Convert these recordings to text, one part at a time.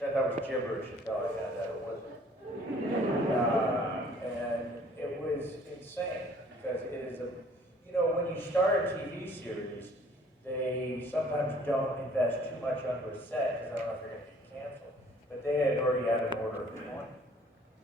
which I thought was gibberish until I found out it wasn't. And it was insane because it is when you start a TV series, they sometimes don't invest too much onto a set because I don't know if they're going to get canceled. But they had already had an order of 20.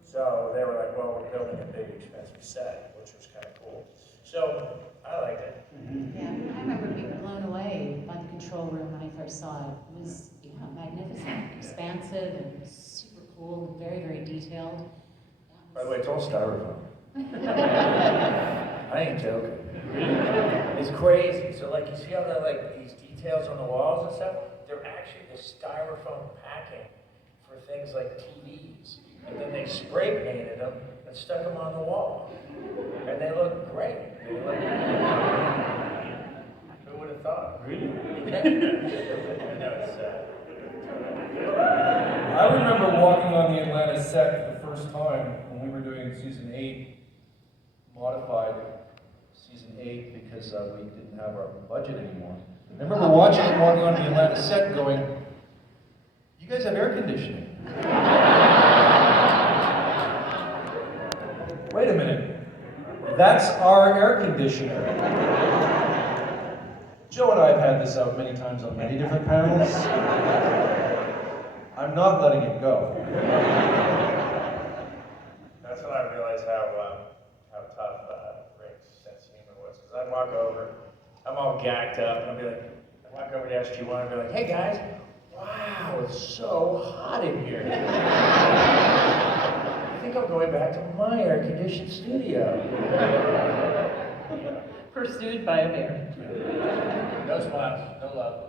So they were like, well, we're building a big, expensive set, which was kind of cool. So I liked it. Yeah, I remember being blown away by the control room when I first saw it. It was magnificent, expansive, and super cool, and very, very detailed. By the way, it's all styrofoam. I ain't joking. It's crazy. So like you see all the these details on the walls and stuff, they're actually the styrofoam packing for things like TVs. And then they spray painted them and stuck them on the wall. And they look great. They look who would have thought? Really? I know it's I remember walking on the Atlantis set for the first time when we were doing season 8, modified season 8 because we didn't have our budget anymore. I remember walking on the Atlantis set going, you guys have air conditioning. Wait a minute, that's our air conditioner. Joe and I have had this out many times on many different panels. I'm not letting it go. That's when I realized how tough Rick's sense of humor was. Because I'd walk over, I'm all gagged up, and I'd be like, I walk over to SG-1 and be like, hey guys, wow, it's so hot in here. I think I'm going back to my air-conditioned studio. Pursued by a bear. No smiles, no love.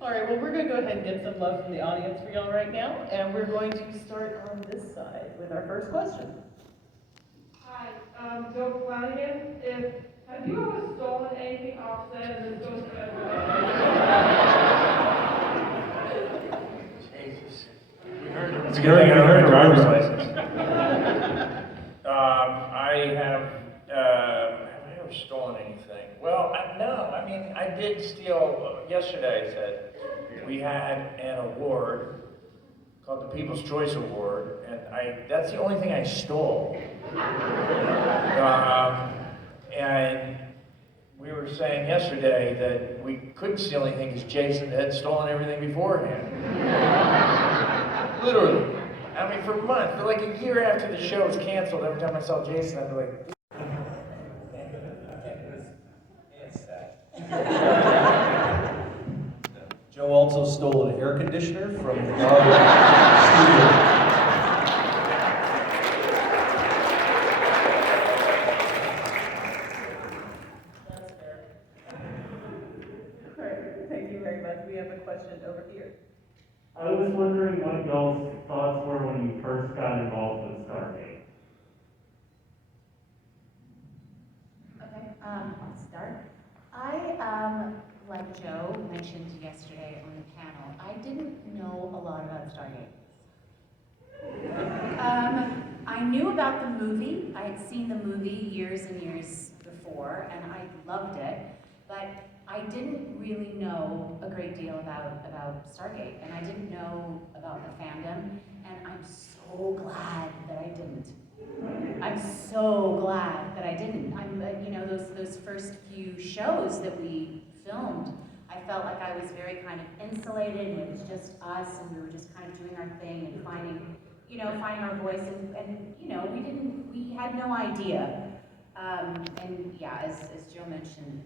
All right, well, we're going to go ahead and get some love from the audience for y'all right now, and we're going to start on this side with our first question. Hi, Joe Flannigan. Have you ever stolen anything off set and this goes to everybody? Jesus. We heard it. It's good thing I don't have a driver's license. Have I ever stolen anything? Well, no. I mean, I did steal, yesterday I said, we had an award called the People's Choice Award, and that's the only thing I stole. And we were saying yesterday that we couldn't steal anything because Jason had stolen everything beforehand. Literally. I mean, for months, for like a year after the show was canceled, every time I saw Jason, I'd be like, it's sad. Joe also stole an air conditioner from our studio. That's fair. All right, thank you very much. We have a question over here. I was wondering what y'all's thoughts were when you first got involved with Stargate. Okay, I'll start. Like Joe mentioned yesterday on the panel, I didn't know a lot about Stargate. I knew about the movie. I had seen the movie years and years before, and I loved it, but I didn't really know a great deal about Stargate, and I didn't know about the fandom, and I'm so glad that I didn't. I'm so glad that I didn't. Those first few shows that we filmed, I felt like I was very kind of insulated, and it was just us, and we were just kind of doing our thing and finding our voice, and we had no idea. And yeah, as Joe mentioned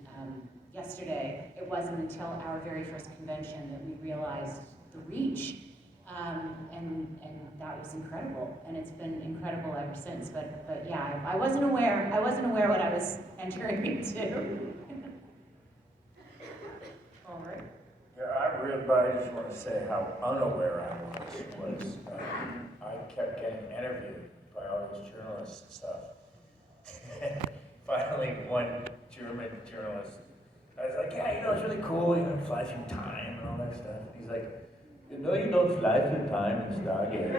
yesterday, it wasn't until our very first convention that we realized the reach, and that was incredible, and it's been incredible ever since. But yeah, I wasn't aware what I was entering into. All right. Yeah, but I just want to say how unaware I was I kept getting interviewed by all these journalists and stuff. Finally, one German journalist, I was like, yeah, it's really cool, fly through time and all that stuff. He's like, you don't fly through time in Stargate.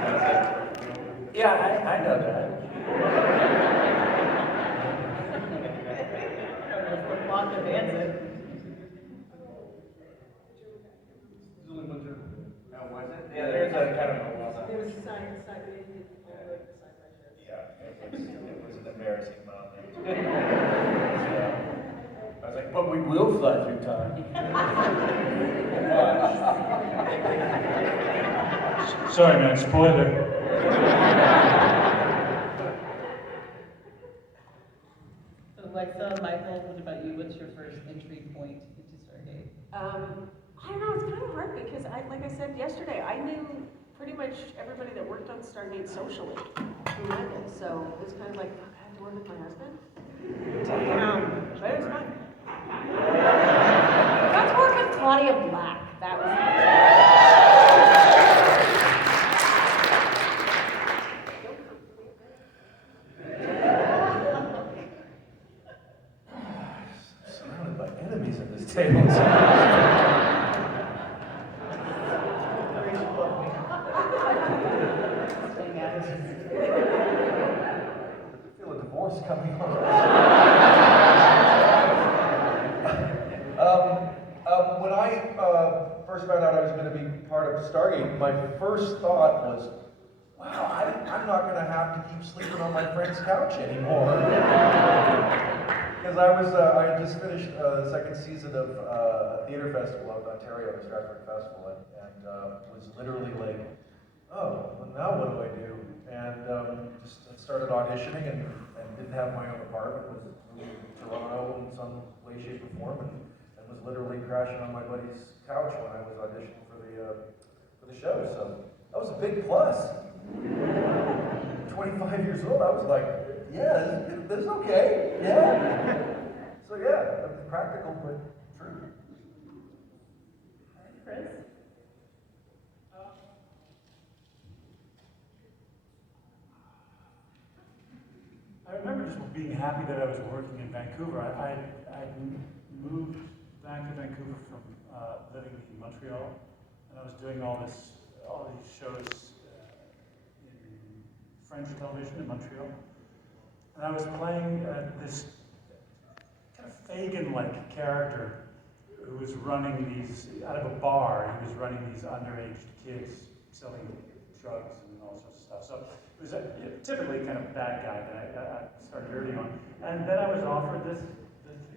I was like, yeah, I know that. Lots of answers. embarrassing moment. I was like, but we will fly through time. Watch. Sorry, man, spoiler. So Lexa, Michael, what about you? What's your first entry point into Stargate? I don't know, it's kind of hard because like I said yesterday, I knew pretty much everybody that worked on Stargate socially through Michael, so it was kind of like, fuck, I have to work with my husband? Damn, but it was fun. I got to work with Claudia Black, that was Surrounded by enemies at this table. I feel a divorce coming on. When I first found out I was going to be part of Stargate, my first thought was, wow, I'm not going to have to keep sleeping on my friend's couch anymore. Because I had just finished the second season of a theater festival out in Ontario, the Stratford Festival, and was literally like, oh, well, now what do I do? And just started auditioning and didn't have my own apartment, was moving to Toronto in some way, shape, or form, and was literally crashing on my buddy's couch when I was auditioning for the show. So that was a big plus. 25 years old, I was like, yeah, this is okay. Yeah. So yeah, that's practical but true. Chris? I remember just being happy that I was working in Vancouver. I moved back to Vancouver from living in Montreal, and I was doing all these shows in French television in Montreal. And I was playing this kind of Fagin-like character who was running these, out of a bar, he was running these underage kids selling drugs and all sorts of stuff. So it was typically kind of bad guy that I started early on. And then I was offered this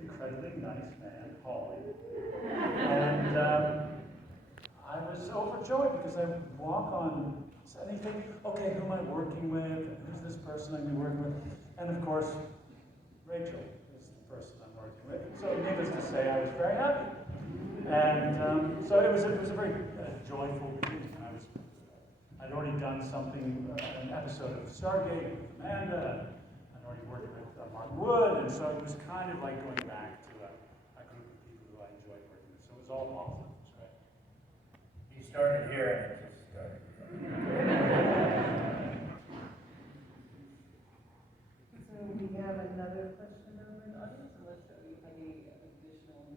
incredibly nice man, Holly. And I was overjoyed because I walk on and you think, okay, who am I working with? And who's this person I'm working with? And of course, Rachel is the person I'm working with. So needless to say, I was very happy. And so it was a very joyful beginning. I'd already done something, an episode of Stargate with Amanda. I'd already worked with Mark Wood, and so it was kind of like going back to a group of people who I enjoyed working with. So it was all positive. It was great. You started here and it just started. So we have another question over in the audience, unless there are any additional.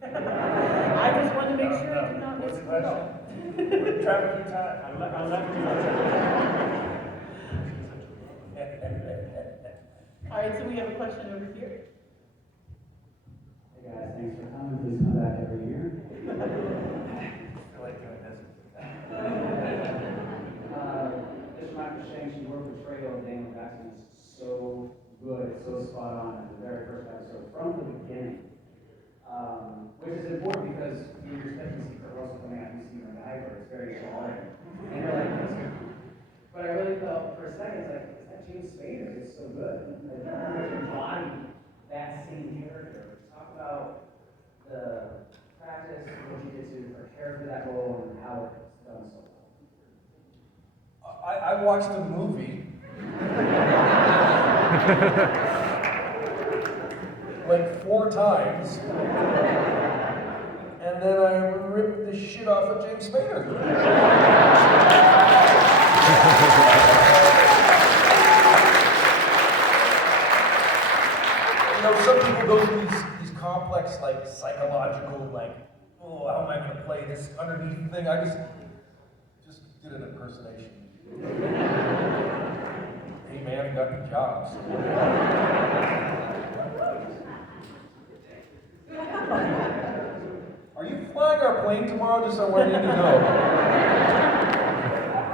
I just wanted to make sure I did not miss What's the it at all. question? Travel through time. I'll let you know. All right, so we have a question over here. Hey guys, thanks for coming. Please come back every year. I feel like doing this. This is Michael Shanks. Your portrayal of Daniel Jackson is so good, so spot on at the very first episode from the beginning. Which is important because your expectancy for Russell coming out and seeing a diver is very small. And you're like, but I really felt for a second, it's like, is that James Spader? It's so good. Like, how much embody that same character. Talk about the practice, what you did to prepare for that role, and how it's done so well. I watched the movie like 4 times, and then I ripped the shit off of James Spader. You know, some people go through these complex, like, psychological, like, oh, how am I going to play this underneath thing? I just did an impersonation. Hey man, got the jobs. Are you flying our plane tomorrow? Just so where do you need to go?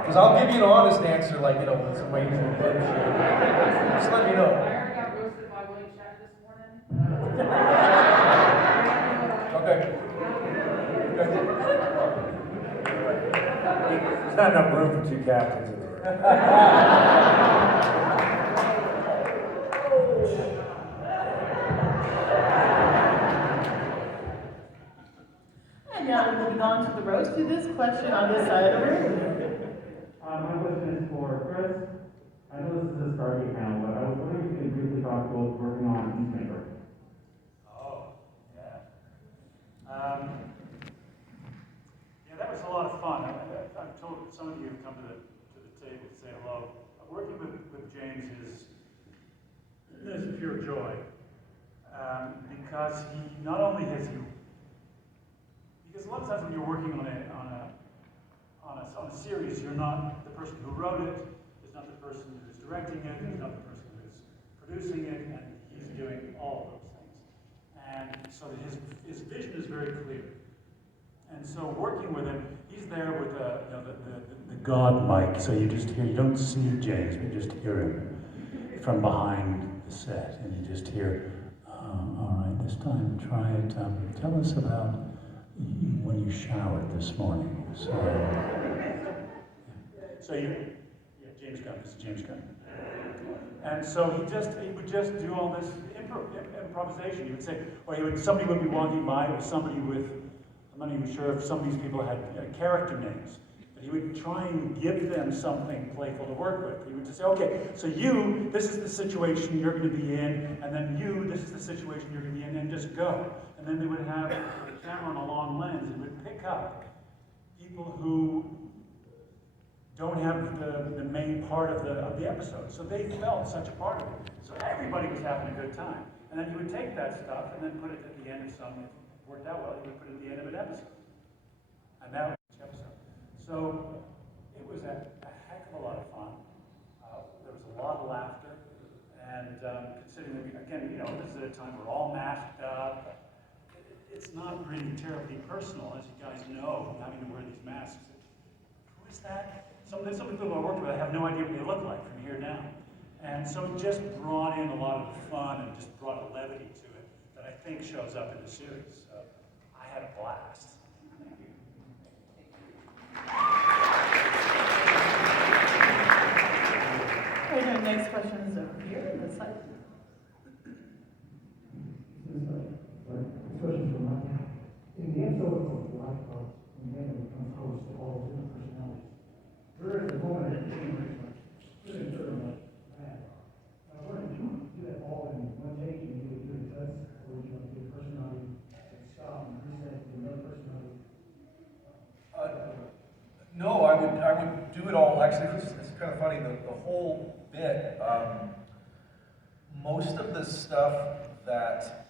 Because I'll give you an honest answer, like, with some ways and shit. Just let me know. I already got roasted by Willie Chat this morning. Okay. There's not enough room for two captains in there. And now we're moving on to the roast to this question on this side of the room. My question is for Chris. I know this is a Stargate panel, but I was wondering if you could briefly talk about working on Peacemaker. Oh, yeah. Yeah, that was a lot of fun. I've told some of you have come to the table to say hello. Working with James is pure joy. Because he not only has you, because a lot of times when you're working on a series, you're not the person who wrote it, is not the person who's directing it, is not the person who's producing it, and he's doing all of those things. And so his vision is very clear. And so working with him, he's there with the God mic, so you just hear, you don't see James, but you just hear him from behind the set, and you just hear, all right, this time try it, tell us about when you showered this morning. So James Gunn, this is James Gunn. And so he would just do all this improvisation. He would say, or somebody would be walking by with somebody with, I'm not even sure if some of these people had character names, but he would try and give them something playful to work with. He would just say, okay, so you, this is the situation you're going to be in, and then you, this is the situation you're going to be in, and just go. And then they would have a camera on a long lens, and would pick up people who don't have the main part of the episode. So they felt such a part of it. So everybody was having a good time. And then he would take that stuff and then put it at the end of something. If it worked out well, he would put it at the end of an episode. And that was each episode. So it was a heck of a lot of fun. There was a lot of laughter. And considering that, again, this is a time we're all masked up. It's not really terribly personal, as you guys know, having to wear these masks. Who is that? Some people I work with, I have no idea what they look like from here down. And so it just brought in a lot of fun and just brought a levity to it that I think shows up in the series. So I had a blast. Thank you. All right, our next question is over here on this side. Question for Mike. In the episode of Black Box, when Daniel becomes host of all different personalities, there is a moment at the end where it's sort of like bad. I was wondering, did you do that all in one take and you would do the cuts, or would you do a personality and stop and reset to another personality? No, I would do it all. Actually, it's kind of funny. The whole bit, most of the stuff that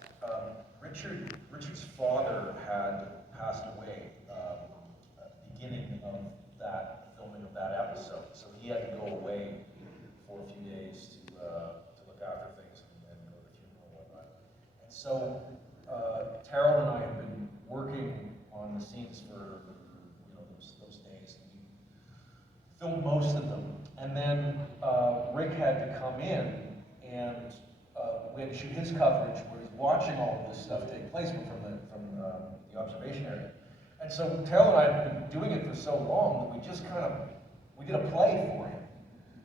Richard's father had passed away at the beginning of that filming of that episode, so he had to go away for a few days to look after things and go to the funeral and whatnot. And so Terrell and I have been working on the scenes for those days. We filmed most of them, and then Rick had to come in and we had to shoot his coverage where he's watching all of this stuff take place from the observation area. And so Terrell and I have been doing it for so long that we just we did a play for him.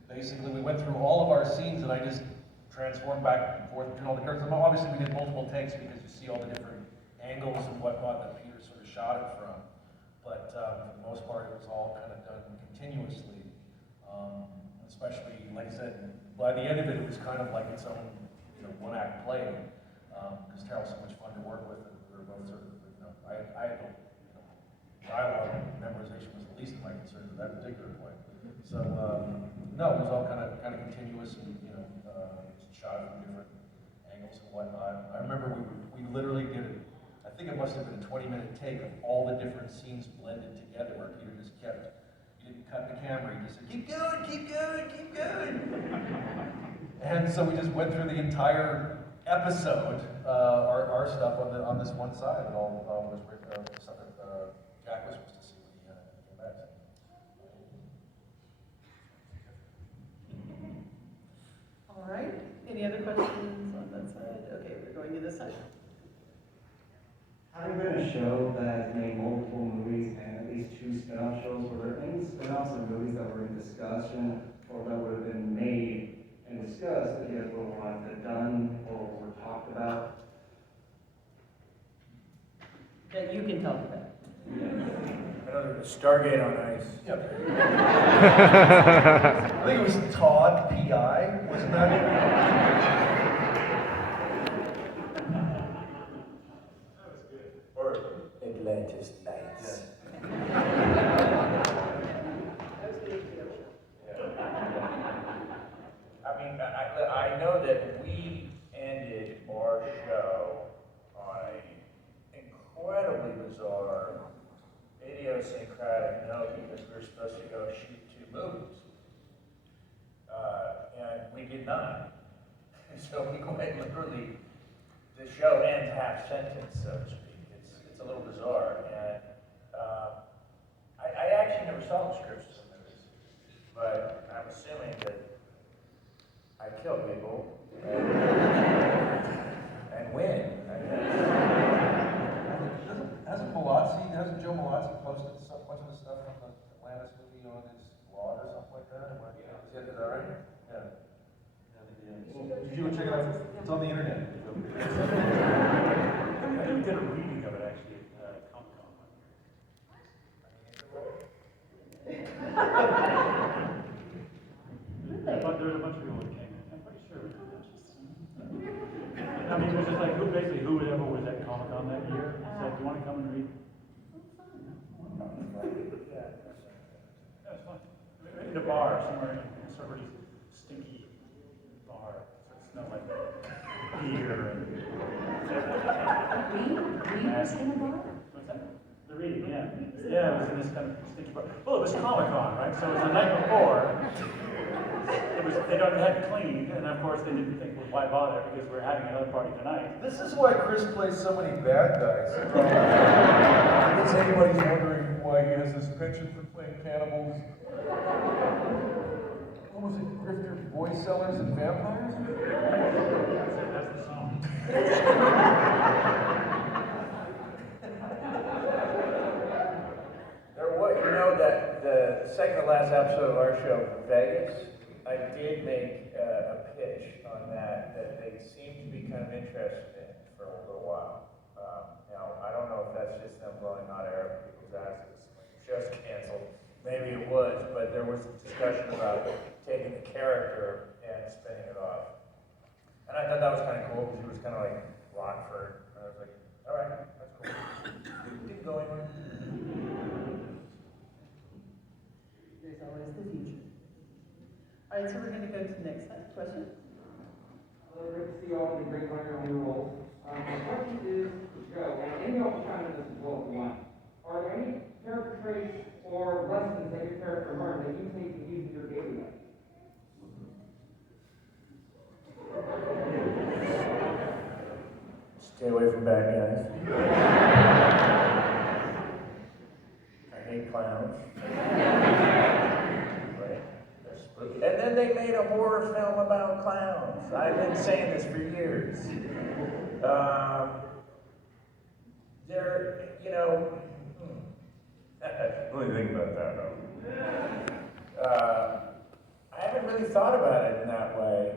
Basically, we went through all of our scenes and I just transformed back and forth between all the characters. Obviously, we did multiple takes because you see all the different angles and whatnot that Peter sort of shot it from. But for the most part, it was all kind of done continuously. Especially, like I said, by the end of it, it was kind of like its own one-act play, because Terrell's so much fun to work with, and we were both sort of, I had dialogue memorization was the least of my concerns at that particular point. So, no, it was all kind of continuous, and shot from different angles and whatnot. I remember we literally did it. I think it must have been a 20-minute take of all the different scenes blended together, where Peter just kept. He didn't cut the camera. He just said, "Keep going, keep going, keep going." And so we just went through the entire episode, our stuff on this one side, and all was stuff that Jack was supposed to see when he came back. questions on that side? Okay, we're going to this side. Having been a show that has made multiple movies and at least 2 spin-off shows, were there any spin-offs or movies that were in discussion or that would have been made and discussed that you guys would have wanted done or were talked about? That you can talk about. I know there was Stargate on Ice. Yep. I think it was Todd, P.I., wasn't that Or Atlantis Actors. I mean, I know that we ended our show on an incredibly bizarre, idiosyncratic note because we were supposed to go shoot 2 movies. And we did not. So we quite literally, the show ends half sentence, so to speak. It's a little bizarre. And I actually never saw the scripts of the movies, but I'm assuming that I kill people and win, I guess. Hasn't Joe Malazzi posted a bunch of the stuff from the Atlantis movie on his blog or something like that? Is that right? Yeah. You should check it out. It's on the internet. I did a reading of it actually at Comic-Con. There's a bunch of people that came in. I'm pretty sure it was I mean, it was just like basically whoever was at Comic-Con that year said, "Do you want to come and read?" Yeah, it's fun. In a bar somewhere, in sort of stinky bar, so it smelled like beer and. We was in a bar? What's that? The reading, yeah. Yeah, it was in this kind of stinky bar. Well, it was Comic-Con, right? So it was the night before. They hadn't cleaned, and of course they didn't think, well, why bother, because we're having another party tonight. This is why Chris plays so many bad guys. In case anybody's wondering why he has this penchant for playing cannibals. What was it, grifter voice sellers and vampires? That's the song. There was, you know, that the second to last episode of our show, Vegas, I did make a pitch on that they seem to be kind of interested in for a little while. Now, I don't know if that's just them blowing hot air up people's asses when the show's canceled. Maybe it was, but there was a discussion about taking the character and spinning it off. And I thought that was kind of cool because he was kind of like Rockford. And I was like, all right, that's cool. Didn't go anywhere. There's always the future. All right, so we're going to go to the next question. Hello, great to see you all in the great honor on your roles. My question is for Joe, and any of you chime in this as well if you want. Are there any character traits or lessons that your character learned that you take to use in your daily life? Stay away from bad guys. I hate clowns. Right? They're spooky. And then they made a horror film about clowns. I've been saying this for years. They're, you know, let me think about that. I haven't really thought about it in that way.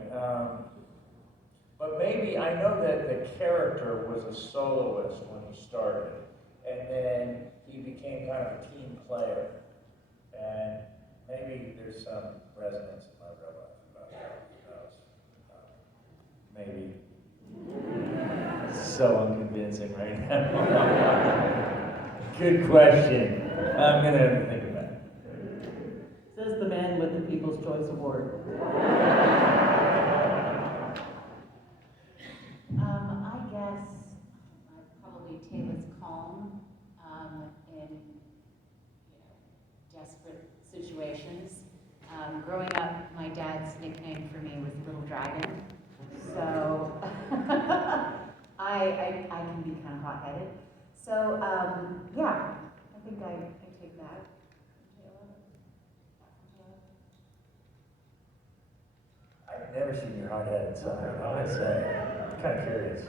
But maybe, I know that the character was a soloist when he started, and then he became kind of a team player. And maybe there's some resonance in my real life about that, who knows? Maybe. So unconvincing right now. Good question. I'm gonna have to think about it. Says the man with the People's Choice Award. I guess probably Taylor's calm in desperate situations. Growing up, my dad's nickname for me was Little Dragon, so I can be kind of hot-headed. So yeah, I think I take that. I've never seen your hot-headed side, I gotta say. I'm kind of curious.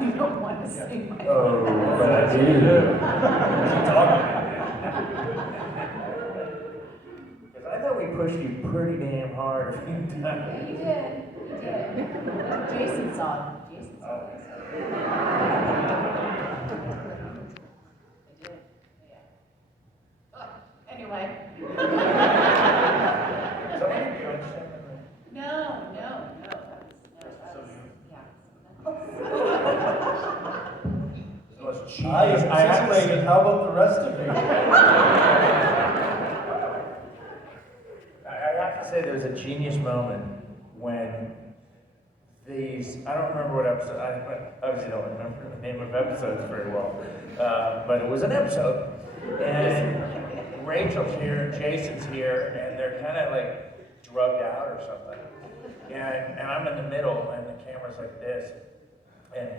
You don't want to see my. Oh, but I do. Because I thought we pushed you pretty damn hard a few times. Yeah, you did. You did. Jason saw it. Jason saw it. I did. Yeah. Oh, anyway. Somebody, do you understand that? No. That was, yeah. The most I genius. anticipated, how about the rest of you? I have to say there's a genius moment when these, I don't remember what episode, I obviously don't remember the name of episodes very well, but it was an episode, and Rachel's here, Jason's here, and they're kind of like drugged out or something, and I'm in the middle, and the camera's like this, and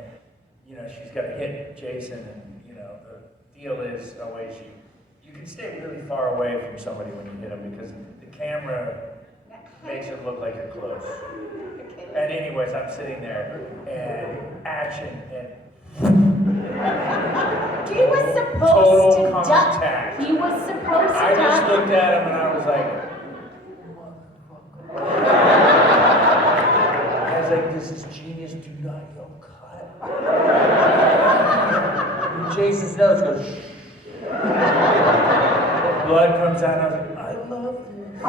you know, she's got to hit Jason, and you know, the deal is always you can stay really far away from somebody when you hit them because the camera makes it look like you're close. And anyways, I'm sitting there, and action, and He was supposed total to contact. duck. He was supposed to I just duck. looked at him and I was like, I was like, this is genius, do not yell cut. And Jason's nose goes, shh. Blood comes out and I was like, I love this.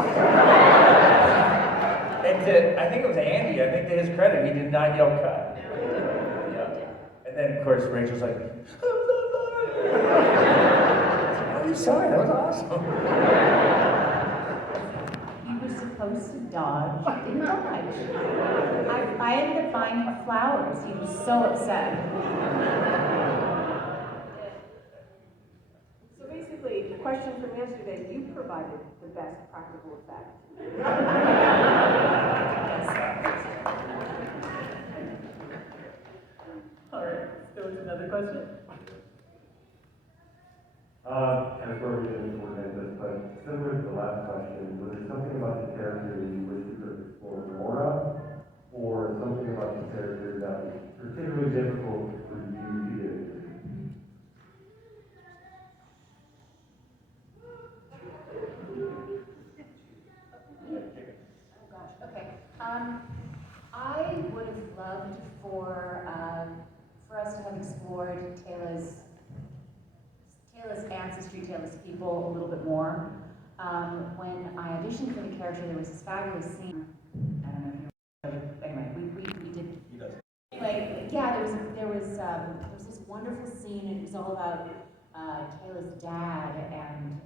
And I think it was Andy, I think to his credit, he did not yell cut. Yeah. And then of course Rachel's like, I'm so sorry. I'm sorry, that was awesome. He was supposed to dodge. He didn't dodge. I ended up buying him flowers. He was so upset. So basically, the question from yesterday, you provided the best practical effect. All right, so it's another question. Kind of where we didn't coordinate this, but similar to the last question, was there something about the character that you wish you could explore more of, or something about the character that was particularly difficult for you to do? Oh gosh, okay. I would have loved for us to have explored Taylor's ancestry, Taylor's people a little bit more. When I auditioned for the character, there was this fabulous scene. I don't know if you remember, but anyway, we did. He does. Anyway, yeah, there was this wonderful scene, and it was all about Taylor's dad and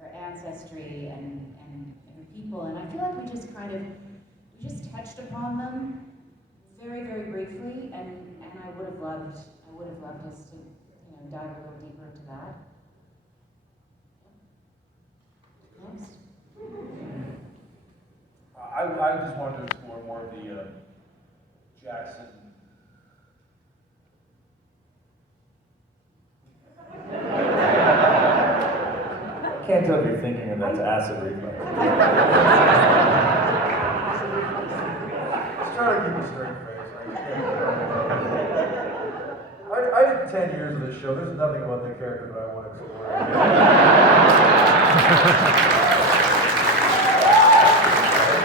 her ancestry and her people, and I feel like we just touched upon them very, very briefly, and I would have loved us to, you know, dive a little deeper into that. Next. I just wanted to explore more of the Jackson. I can't tell if you're thinking of that's acid reflux. Just trying to keep a straight face. I did 10 years of this show. There's nothing about the character that I want to explore.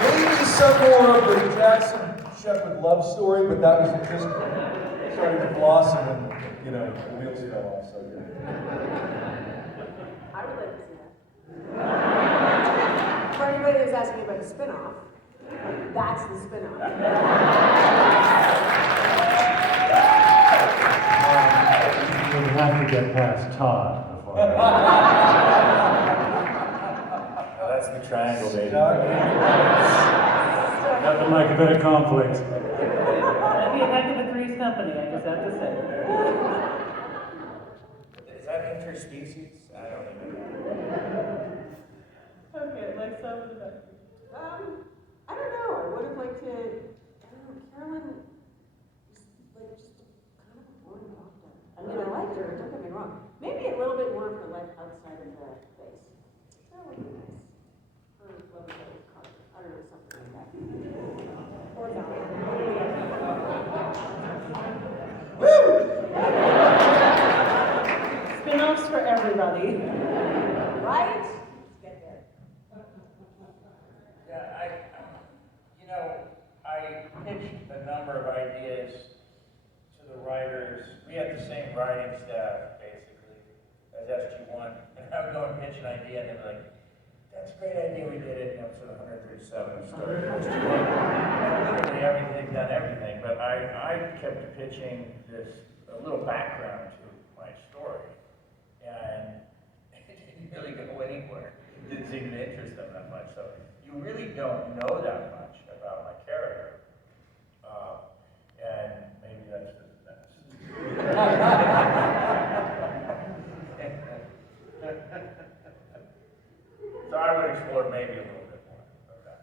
Maybe some more of the Jackson Shepard love story, but that was just starting to blossom and, you know, the wheels fell off, so yeah. I would like to see that. For anybody that's asking about the spin-off, that's the spin-off. You would have to get past Todd before. That's the triangle, baby. Nothing like a bit of conflict. That'd be a heck of a Three's Company, I just have to say. Is that interspecies? I don't even know. Okay, Lexa, over the back. I don't know, I would have liked to, I don't know, Carolyn was like just kind of a boring doctor. I mean, I liked her, don't get me wrong. Maybe a little bit more of her life outside of the base. That would be nice. Her love of Carter, I don't know, something like that. buddy. Right? Let's get there. Yeah, I pitched a number of ideas to the writers. We had the same writing staff, basically, as SG-1. And I would go and pitch an idea, and they'd be like, that's a great idea, we did it, episode 137 started SG-1. Literally everything, done everything. But I kept pitching a little background to my story. And it didn't really go anywhere. It didn't seem to interest them that much. So you really don't know that much about my character. And maybe that's the best. So I would explore maybe a little bit more of that.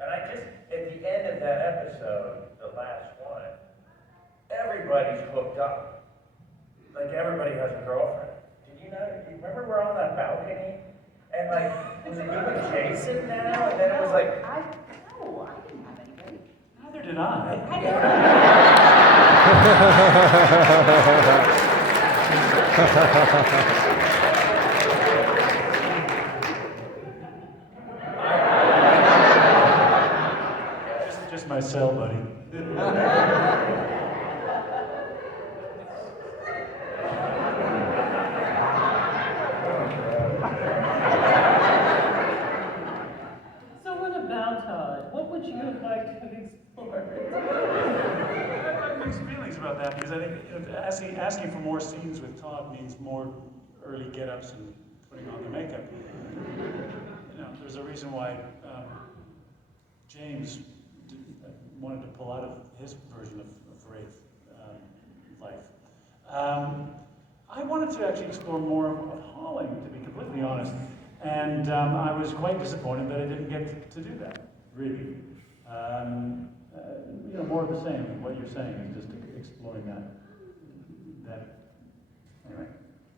And I just, at the end of that episode, the last one, everybody's hooked up. Like everybody has a girlfriend. Did you know? Do you remember we're on that balcony? And like, was it you and Jason now? And then it was like, No, I didn't have anybody. Neither did I. Just my cell, buddy. So what about Todd? What would you like to explore? I have mixed feelings about that because I think asking for more scenes with Todd means more early get-ups and putting on the makeup. There's a reason why James wanted to pull out of his version of Wraith life. I wanted to actually explore more of Halling, to be completely honest, and I was quite disappointed that I didn't get to do that, really. More of the same, what you're saying, is just exploring that. Anyway,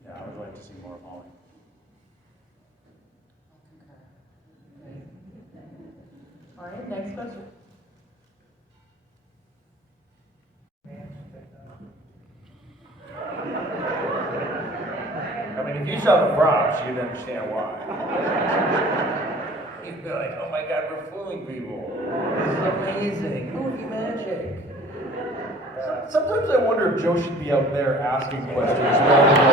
yeah, I would like to see more of Halling. All right, next question. I mean, if you saw the props, you'd understand why. You'd be like, oh my God, we're fooling people. This is amazing. Movie magic. Sometimes I wonder if Joe should be out there asking questions rather than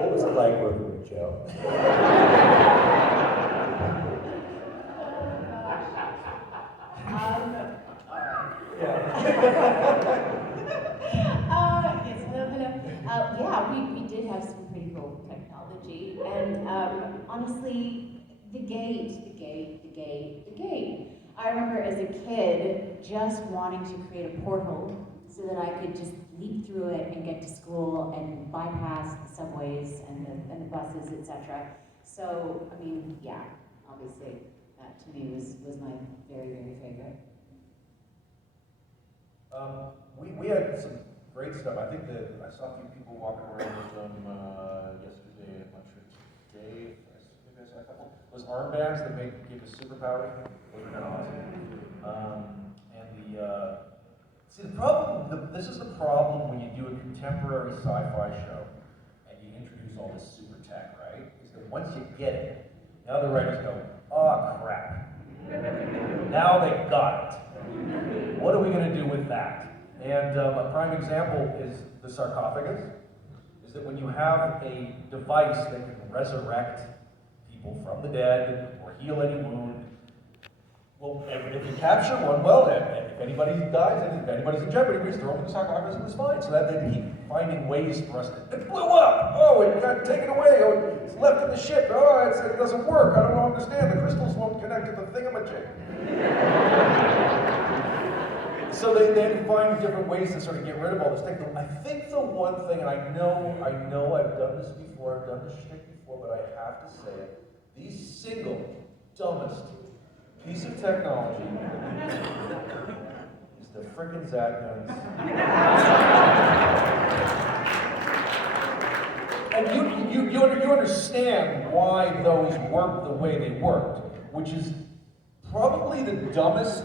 What was it like working with Joe? Yes, hello. Yeah, we did have some pretty cool technology, and honestly, the gate. I remember as a kid just wanting to create a portal so that I could just leap through it and get to school and bypass the subways and the buses, etc. So, I mean, yeah, obviously, that to me was my very, very favorite. We had some great stuff. I think that I saw a few people walking around with them yesterday. I'm not sure today. Maybe I saw a couple. Those armbands that gave us superpowers. Those were kind of awesome. See, the problem. This is the problem when you do a contemporary sci-fi show and you introduce all this super tech, right? Is that once you get it, now the writers go, oh crap. Now they got it. What are we going to do with that? And a prime example is the sarcophagus, is that when you have a device that can resurrect people from the dead or heal any wound, well, if you capture one, well, if anybody dies, and if anybody's in jeopardy, we just throw them in the sarcophagus and it's fine. So that they keep finding ways for us to, it blew up! Oh, it got taken away! Oh, it's left in the ship! Oh, it doesn't work! I don't understand, the crystals won't connect to the thingamajig. So they then find different ways to sort of get rid of all this thing. I think the one thing, and I know I've done this before, I've done this shit before, but I have to say it, the single dumbest piece of technology is the frickin' Zat guns. And you understand why those worked the way they worked, which is probably the dumbest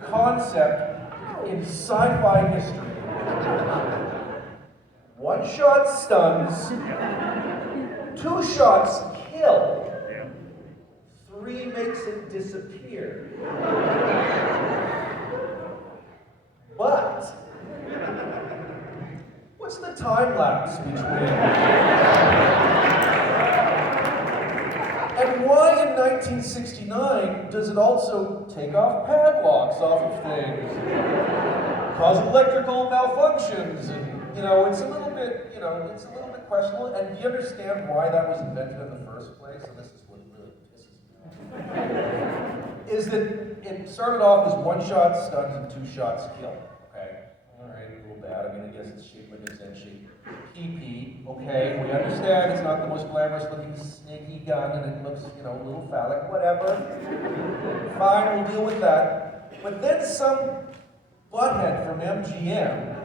concept in sci-fi history, one shot stuns, two shots kill, three makes it disappear. But what's the time lapse between? And why in 1969 does it also take off padlocks off of things, cause electrical malfunctions, and it's a little bit, it's a little bit questionable. And do you understand why that was invented in the first place? And this is what really pisses me off. Is that it started off as one shot stuns and two shots kill. Okay, all right, a little bad. I mean, I guess it's shaped like it's shaped. PP, okay, we understand it's not the most glamorous looking snaky gun and it looks, a little phallic, whatever. Fine, we'll deal with that. But then some butthead from MGM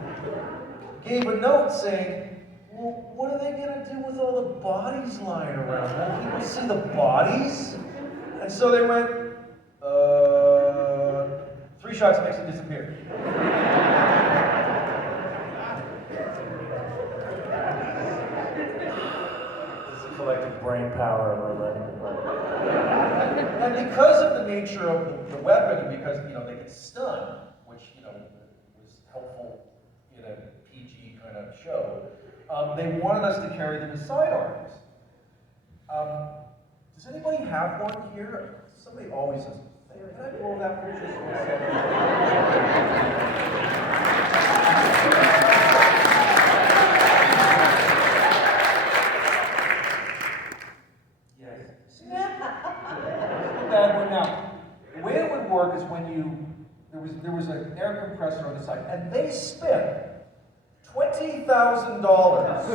gave a note saying, well, what are they gonna do with all the bodies lying around? Won't people see the bodies? And so they went, 3 shots makes it disappear. Collective brain power of our learning department. And because of the nature of the weapon, and because they get stunned, which was helpful in a PG kind of show, they wanted us to carry them as sidearms. Does anybody have one here? Somebody always says, "Hey, can I blow that for just 1 second?" Bad one now. The way it would work is when there was an air compressor on the side, and they spent $20,000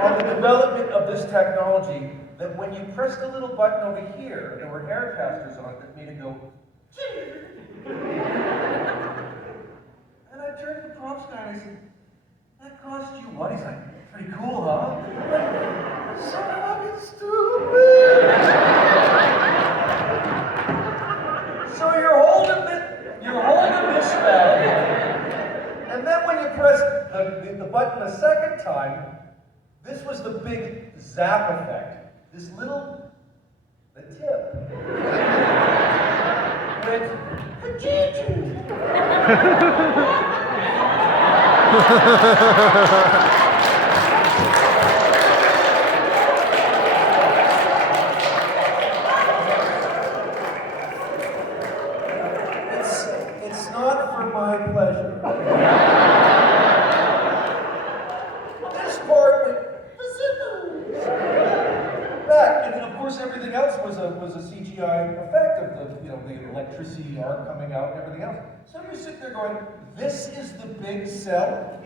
on the development of this technology. That when you pressed the little button over here, there were air casters on it that made it go. And I turned to the props guy and I said, "That cost you what?" He's like, "Pretty cool, huh?" So fucking stupid. So you're holding this thing, and then when you press the button a second time, this was the big zap effect. This the tip went It's not for my pleasure. This part went back, and then of course everything else was a CGI effect of the electricity arc coming out and everything else. So you're sitting there going, "This is the big sell."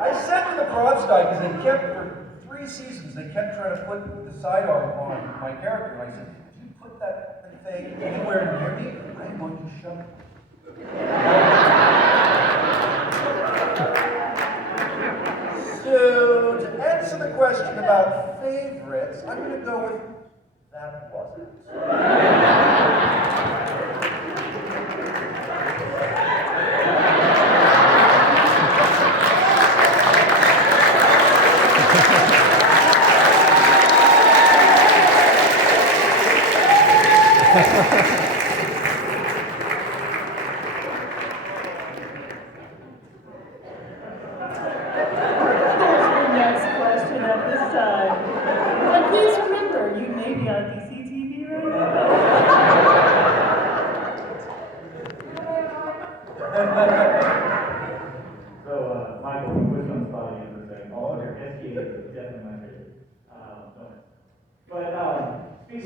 I said to the props guy, because they kept, for 3 seasons, they kept trying to put the sidearm on my character, and I said, "If you put that thing anywhere near me, I'm going to shove it." So, to answer the question about favorites, I'm going to go with that wasn't.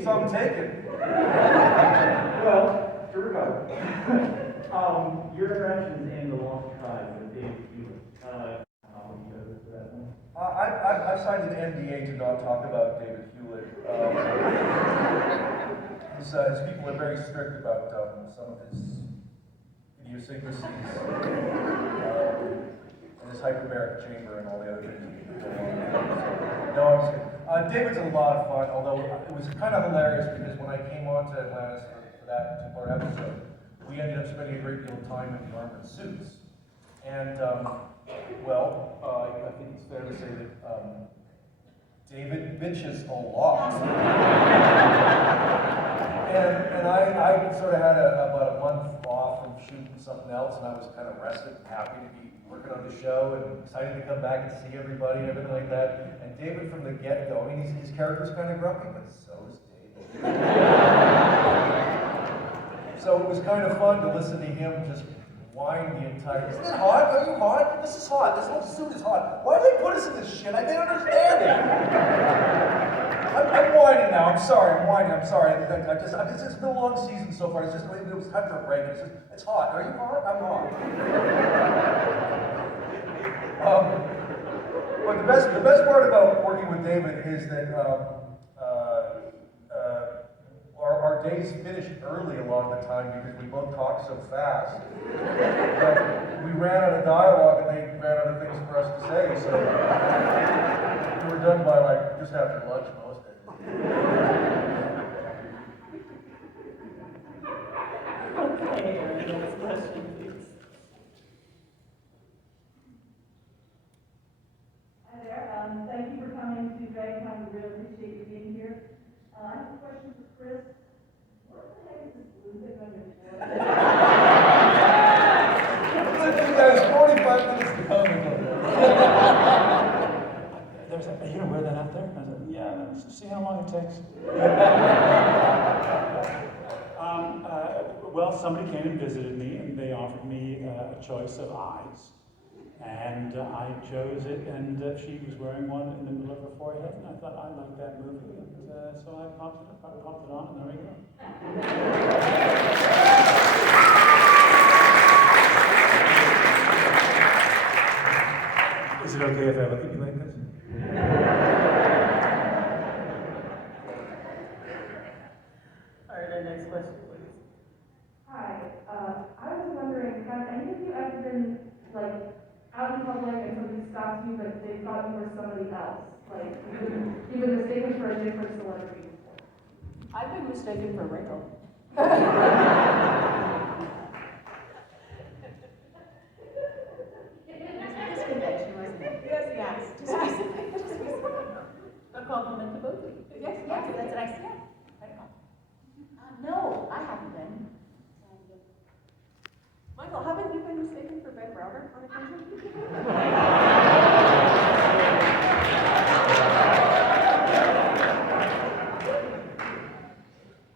Some taken. Well, to recover. Your interactions in the Lost Tribe with David Hewlett. I've signed an NDA to not talk about David Hewlett. His people are very strict about some of his idiosyncrasies, and his hyperbaric chamber and all the other things. No, I'm just kidding. David's a lot of fun, although it was kind of hilarious because when I came on to Atlantis for that two-part episode, we ended up spending a great deal of time in the armored suits. And, well, I think it's fair to say that David bitches a lot. and I sort of had about a month off from shooting something else, and I was kind of rested and happy to be working on the show and excited to come back and see everybody and everything like that. And David from the get-go, I mean, his character's kind of grumpy, but so is David. So it was kind of fun to listen to him just whine the entire, isn't it hot? Are you hot? This is hot. This whole suit is hot. Why do they put us in this shit? I didn't understand it. I'm whining now. I'm sorry. I'm whining. I'm sorry. It's been a long season so far. It's just, it was time for a break. It's hot. Are you hot? I'm hot. But the best part about working with David is that our days finished early a lot of the time because we both talked so fast. But we ran out of dialogue and they ran out of things for us to say, so we were done by like just after lunch most days. Okay, Aaron, next question, please. Hi there, thank you for coming to Dragoncon. We really appreciate you being here. I have a question for Chris. What the heck is this blue thing on your forehead? It took you guys 45 minutes to come. Are you gonna wear that out there? I said, yeah, see how long it takes. Well, somebody came and visited me, and they offered me a choice of eyes. And I chose it, and she was wearing one in the middle of her forehead, and I thought I liked that movie, and so I popped it on, and there we go. Is it okay if I look at you like this? All right, our next question, please. Hi, I was wondering, have any of you ever been, like, out in public and somebody stops you, but they thought you were somebody else? Like, you've been mistaken for a different celebrity before? I've been mistaken for Rachel. This convention, wasn't it? Yes. Just recently, just recently. A compliment to both of you. Yes, that's what I said. No, I haven't been. Michael, haven't you been mistaken for Ben Browder on occasion?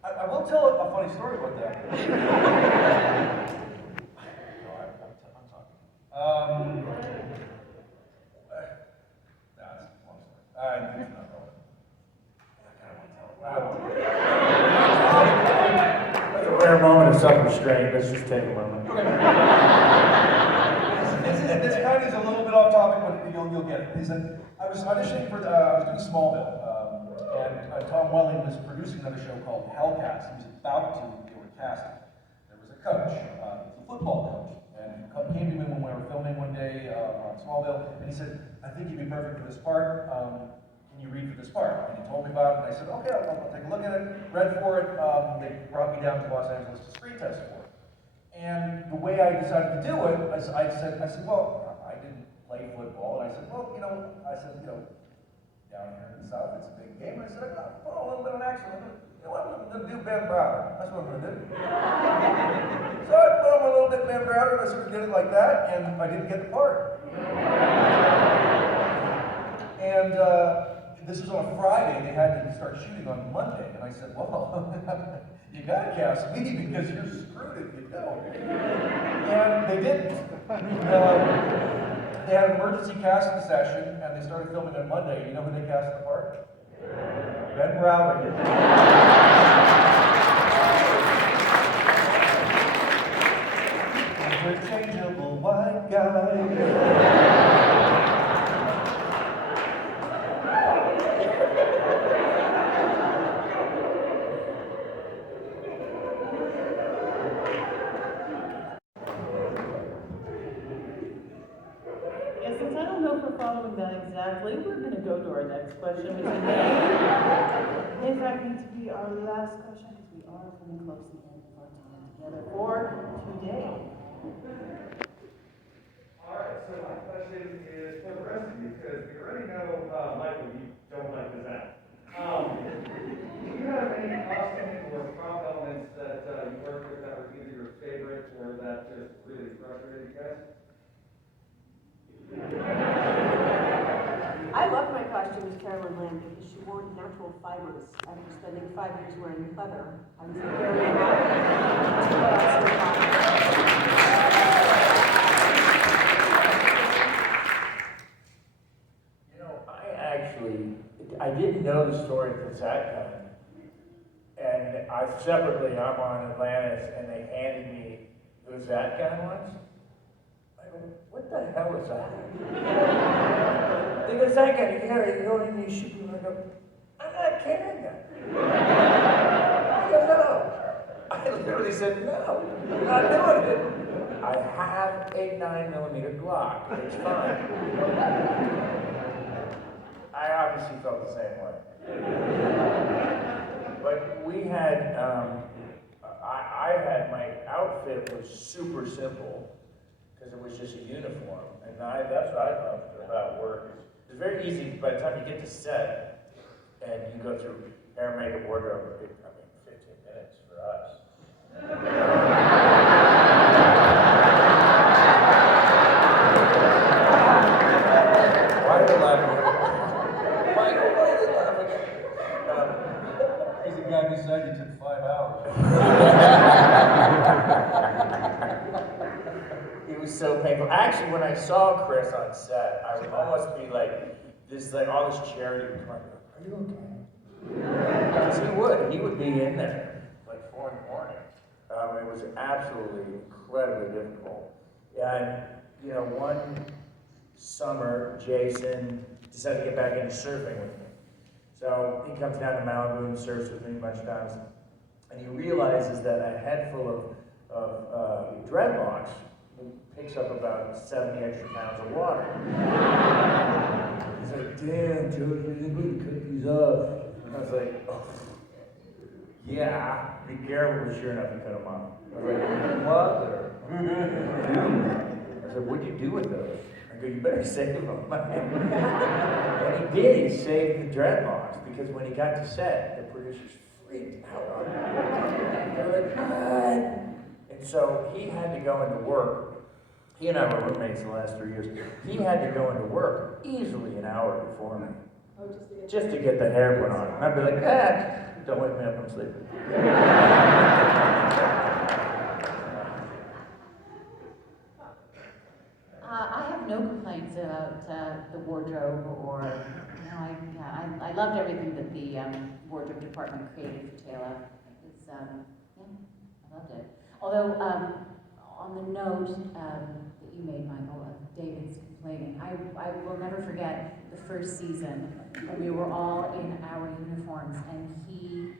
I will tell a funny story about that. I'm talking. That's a long story. It's not relevant. I kind of want to tell it. That's a rare moment of self-restraint. Let's just take a moment. This kind of is a little bit off topic, but you'll get it. I was auditioning for I was doing Smallville, and Tom Welling was producing another show called Hellcast. He was about to do a casting. There was a coach, a football coach, and he came to me when we were filming one day on Smallville, and he said, "I think you'd be perfect for this part. Can you read for this part?" And he told me about it, and I said, "Okay, I'll take a look at it." Read for it. They brought me down to Los Angeles to screen test for it. And the way I decided to do it, I said, well, I didn't play football, and I said, well, down here in the South, it's a big game. And I said, I got a little bit of an accent. I'm going to do Ben Browder. That's what I'm going to do. So I put on a little bit Ben Browder, and I sort of did it like that, and I didn't get the part. And this was on a Friday. They had to start shooting on Monday, and I said, well, you got to cast me because you're screwed if you don't. And they didn't. They had an emergency casting session, and they started filming on Monday. You know who they cast the part? Ben Browder. Interchangeable white guy. Yes, since I don't know if we're following that exactly, we're gonna go to our next question, which may, in fact, need to be our last question, because we are coming close to the end of our time together for today. All right, so my question is for the rest of you, because we already know, Michael, you don't like this app. Do you have any costumes or prop elements that you worked with that were either your favorite or that just really frustrated you guys? I love my costume as Carolyn Lamb because she wore natural fibers after spending 5 years wearing leather. I was very happy to put on some fibers. You know, I didn't know the story for DragocCon. And separately, I'm on Atlantis, and they handed me those DragocCon ones. I go, what the hell is that? They go, DragocCon, you don't need me shipping. I go, I'm not carrying that. He goes, no. I literally said, no, I'm not doing it. I have a 9mm Glock. It's fine. I obviously felt the same way. But we had, I had, my outfit was super simple because it was just a uniform. And that's what I loved about work. It's very easy by the time you get to set and you go through hair, makeup, wardrobe, 15 minutes for us. Why are you laughing? Michael, why are you laughing? He's the guy beside you took 5 hours. It was so painful. Actually, when I saw Chris on set, I would almost be like, all this charity would come up, are you okay? Because he would be in there, like 4 in the morning. It was absolutely incredibly difficult. And, you know, one summer, Jason decided to get back into surfing with me. So he comes down to Malibu and surfs with me a bunch of times. And he realizes that a head full of dreadlocks picks up about 70 extra pounds of water. He's like, damn, George, we didn't really cut these off. And I was like, oh, yeah, be careful, but sure enough, he cut them off. I was like, mother. I said, what'd you do with those? I go, you better save them. And he did, he saved the dreadlocks, because when he got to set, the producers freaked out on him. They were like, what? And so he had to go into work. He and I were roommates the last 3 years. He had to go into work easily an hour before me. Just to get the hair put on. And I'd be like, don't wake me up, I'm sleeping. I have no complaints about the wardrobe or, you know, I loved everything that the wardrobe department created for Taylor. It's, yeah, I loved it. Although, on the note that you made, Michael, of David's complaining, I will never forget the first season when we were all in our uniforms and he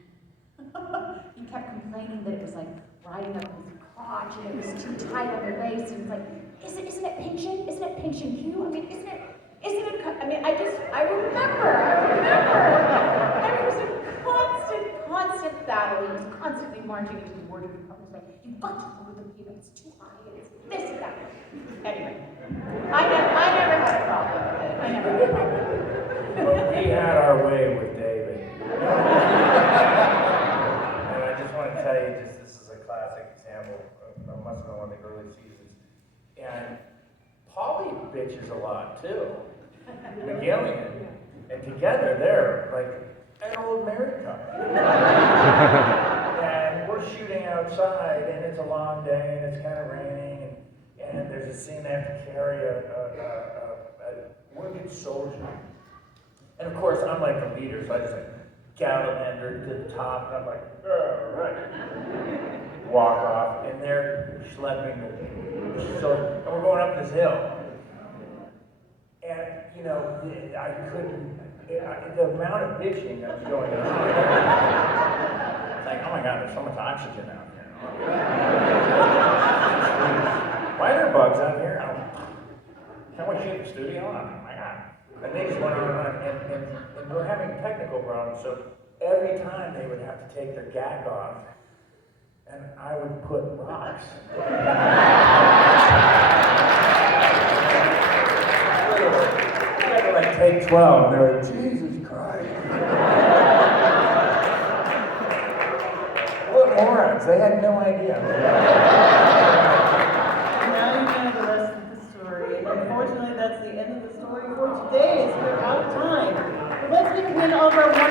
kept complaining that it was like riding up his crotch and it was too tight on the waist and it's like, isn't it pinching? Isn't it pinching you? I mean, isn't it, I remember. I mean, it was a constant battle. He was constantly marching into the wardrobe department like, you've got to lower the view, it's too high, and it's this and that. Anyway, I never had a problem with it. Well, we had our way with David. And I just want to tell you, this is a classic example of must have been one of the early seasons. And Polly bitches a lot too. McGillian. And together they're like an old married couple. And we're shooting outside and it's a long day and it's kind of raining and there's a scene they have to carry a wounded soldier. And of course I'm like the leader, so I just like gallop to the top and I'm like, all right. Walk off and they're schlepping the soldier. And we're going up this hill. And, you know, I couldn't, the amount of bitching that was going on. It's like, oh my God, there's so much oxygen out here. Why are there bugs out here? can we shoot in the studio? I'm like, my God. And they just went on, and we're having technical problems, so every time they would have to take their gag off, and I would put rocks. I had to like take 12, and they were like, Jesus Christ. What morons, they had no idea. And now you know the rest of the story. And unfortunately, that's the end of the story for today. We're out of time. But let's give a hand over one